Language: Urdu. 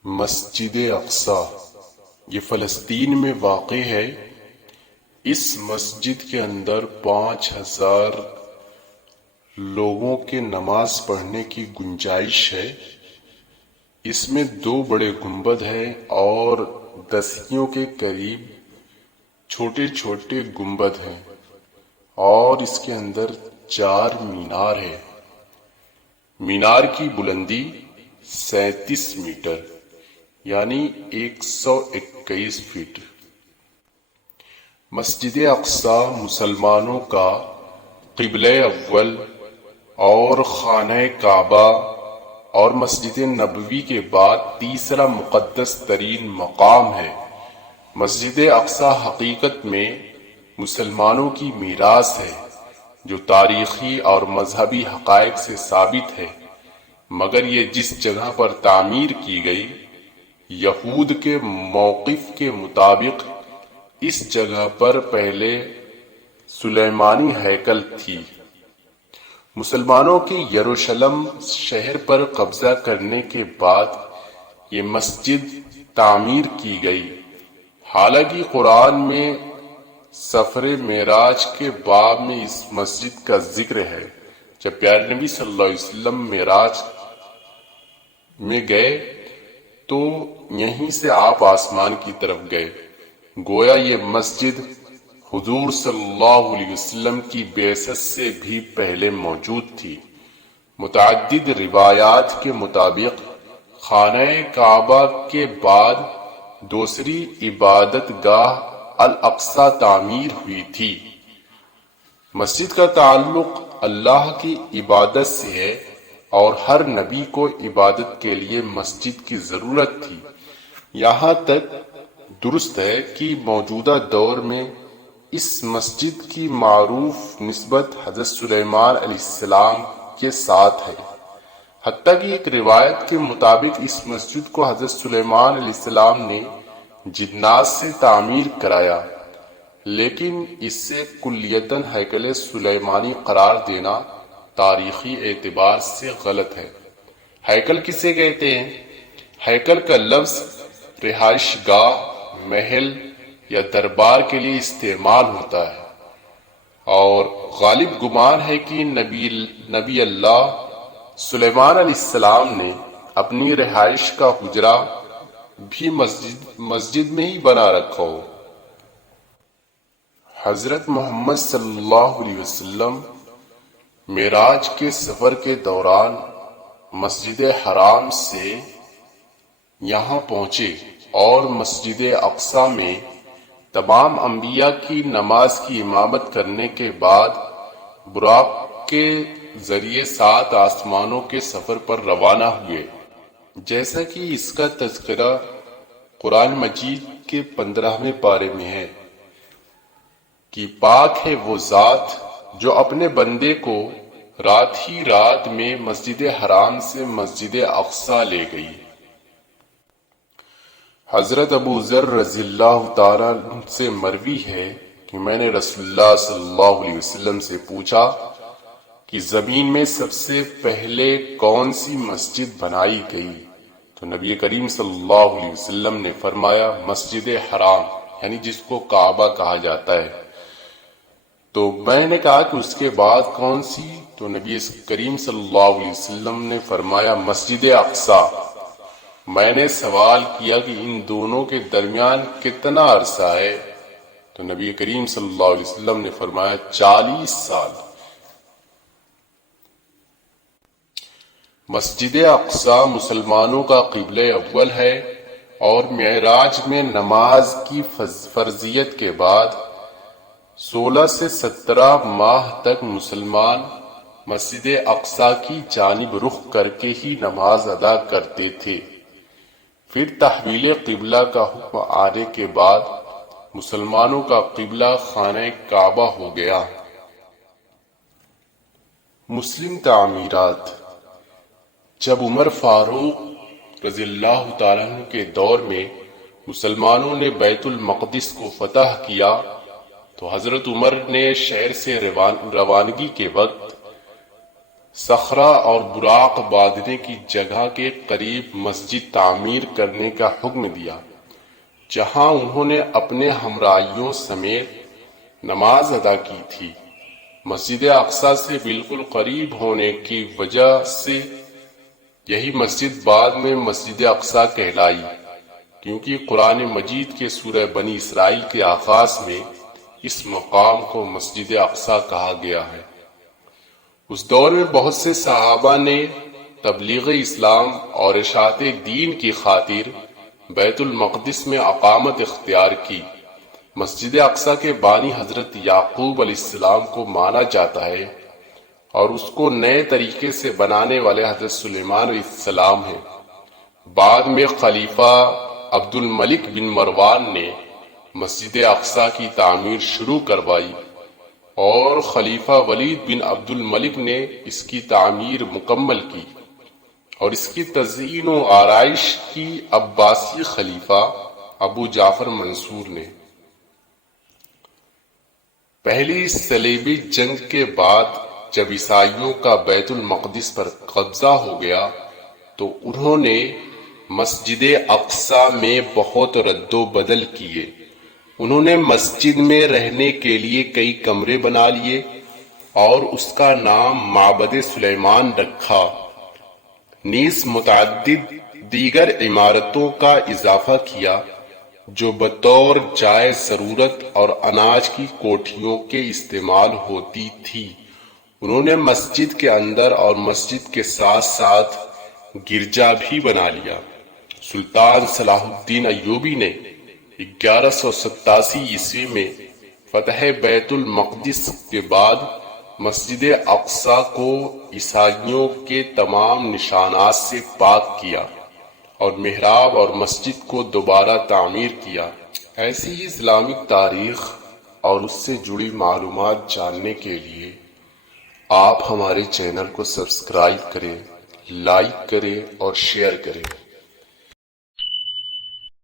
مسجد اقصی یہ فلسطین میں واقع ہے۔ اس مسجد کے اندر 5000 لوگوں کے نماز پڑھنے کی گنجائش ہے۔ اس میں 2 بڑے گنبد ہیں اور دسیوں کے قریب چھوٹے چھوٹے گنبد ہیں، اور اس کے اندر 4 مینار ہے۔ مینار کی بلندی 37 میٹر یعنی 121 فٹ۔ مسجد اقصی مسلمانوں کا قبلہ اول اور خانہ کعبہ اور مسجد نبوی کے بعد تیسرا مقدس ترین مقام ہے۔ مسجد اقصی حقیقت میں مسلمانوں کی میراث ہے جو تاریخی اور مذہبی حقائق سے ثابت ہے، مگر یہ جس جگہ پر تعمیر کی گئی، یہود کے موقف کے مطابق اس جگہ پر پہلے سلیمانی ہیکل تھی۔ مسلمانوں کے یروشلم شہر پر قبضہ کرنے کے بعد یہ مسجد تعمیر کی گئی۔ حالانکہ قرآن میں سفر معراج کے باب میں اس مسجد کا ذکر ہے۔ جب پیارے نبی صلی اللہ علیہ وسلم معراج میں گئے تو یہیں سے آپ آسمان کی طرف گئے، گویا یہ مسجد حضور صلی اللہ علیہ وسلم کی بعثت سے بھی پہلے موجود تھی۔ متعدد روایات کے مطابق خانہ کعبہ کے بعد دوسری عبادت گاہ الاقصی تعمیر ہوئی تھی۔ مسجد کا تعلق اللہ کی عبادت سے ہے اور ہر نبی کو عبادت کے لیے مسجد کی ضرورت تھی۔ یہاں تک درست ہے کہ موجودہ دور میں اس مسجد کی معروف نسبت حضرت سلیمان علیہ السلام کے ساتھ ہے۔ حتیٰ کہ ایک روایت کے مطابق اس مسجد کو حضرت سلیمان علیہ السلام نے جنات سے تعمیر کرایا، لیکن اس سے کلیتاً ہیکل سلیمانی قرار دینا تاریخی اعتبار سے غلط ہے۔ ہیکل کسے کہتے ہیں؟ ہیکل کا لفظ رہائش گاہ، محل یا دربار کے لیے استعمال ہوتا ہے، اور غالب گمان ہے کہ نبی اللہ سلیمان علیہ السلام نے اپنی رہائش کا حجرہ بھی مسجد میں ہی بنا رکھا ہو۔ حضرت محمد صلی اللہ علیہ وسلم معراج کے سفر کے دوران مسجد حرام سے یہاں پہنچے اور مسجد اقصی میں تمام انبیاء کی نماز کی امامت کرنے کے بعد براق کے ذریعے 7 آسمانوں کے سفر پر روانہ ہوئے، جیسا کہ اس کا تذکرہ قرآن مجید کے 15ویں پارے میں ہے کہ پاک ہے وہ ذات جو اپنے بندے کو رات ہی رات میں مسجد حرام سے مسجد اقصی لے گئی۔ حضرت ابو ذر رضی اللہ تعالیٰ سے مروی ہے کہ میں نے رسول اللہ صلی اللہ علیہ وسلم سے پوچھا کہ زمین میں سب سے پہلے کون سی مسجد بنائی گئی؟ تو نبی کریم صلی اللہ علیہ وسلم نے فرمایا مسجد حرام، یعنی جس کو کعبہ کہا جاتا ہے۔ تو میں نے کہا کہ اس کے بعد کون سی؟ تو نبی کریم صلی اللہ علیہ وسلم نے فرمایا مسجد اقصی۔ میں نے سوال کیا کہ ان دونوں کے درمیان کتنا عرصہ ہے؟ تو نبی کریم صلی اللہ علیہ وسلم نے فرمایا 40 سال۔ مسجد اقصی مسلمانوں کا قبلہ اول ہے، اور معراج میں نماز کی فرضیت کے بعد 16 سے 17 ماہ تک مسلمان مسجد اقصی کی جانب رخ کر کے ہی نماز ادا کرتے تھے۔ پھر تحویل قبلہ کا حکم آنے کے بعد مسلمانوں کا قبلہ خانہ کعبہ ہو گیا۔ مسلم تعمیرات۔ جب عمر فاروق رضی اللہ تعالیٰ عنہ کے دور میں مسلمانوں نے بیت المقدس کو فتح کیا تو حضرت عمر نے شہر سے روانگی کے وقت صخرہ اور براق باندھنے کی جگہ کے قریب مسجد تعمیر کرنے کا حکم دیا، جہاں انہوں نے اپنے ہمراہیوں سمیت نماز ادا کی تھی۔ مسجد اقصی سے بالکل قریب ہونے کی وجہ سے یہی مسجد بعد میں مسجد اقصی کہلائی، کیونکہ قرآن مجید کے سورہ بنی اسرائیل کے آغاز میں اس مقام کو مسجد اقصی کہا گیا ہے۔ اس دور میں بہت سے صحابہ نے تبلیغ اسلام اور اشاعت دین کی خاطر بیت المقدس میں اقامت اختیار کی۔ مسجد اقصی کے بانی حضرت یعقوب علیہ السلام کو مانا جاتا ہے اور اس کو نئے طریقے سے بنانے والے حضرت سلیمان علیہ السلام ہیں۔ بعد میں خلیفہ عبد الملک بن مروان نے مسجد اقصی کی تعمیر شروع کروائی اور خلیفہ ولید بن عبد الملک نے اس کی تعمیر مکمل کی، اور اس کی تزئین و آرائش کی عباسی خلیفہ ابو جعفر منصور نے۔ پہلی صلیبی جنگ کے بعد جب عیسائیوں کا بیت المقدس پر قبضہ ہو گیا تو انہوں نے مسجد اقصی میں بہت رد و بدل کیے۔ انہوں نے مسجد میں رہنے کے لیے کئی کمرے بنا لیے اور اس کا نام معبد سلیمان رکھا، نیز متعدد دیگر عمارتوں کا اضافہ کیا جو بطور جائے ضرورت اور اناج کی کوٹھیوں کے استعمال ہوتی تھی۔ انہوں نے مسجد کے اندر اور مسجد کے ساتھ ساتھ گرجا بھی بنا لیا۔ سلطان صلاح الدین ایوبی نے 1187 عیسوی میں فتح بیت المقدس کے بعد مسجد اقصی کو عیسائیوں کے تمام نشانات سے پاک کیا اور محراب اور مسجد کو دوبارہ تعمیر کیا۔ ایسی ہی اسلامک تاریخ اور اس سے جڑی معلومات جاننے کے لیے آپ ہمارے چینل کو سبسکرائب کریں، لائک کریں اور شیئر کریں۔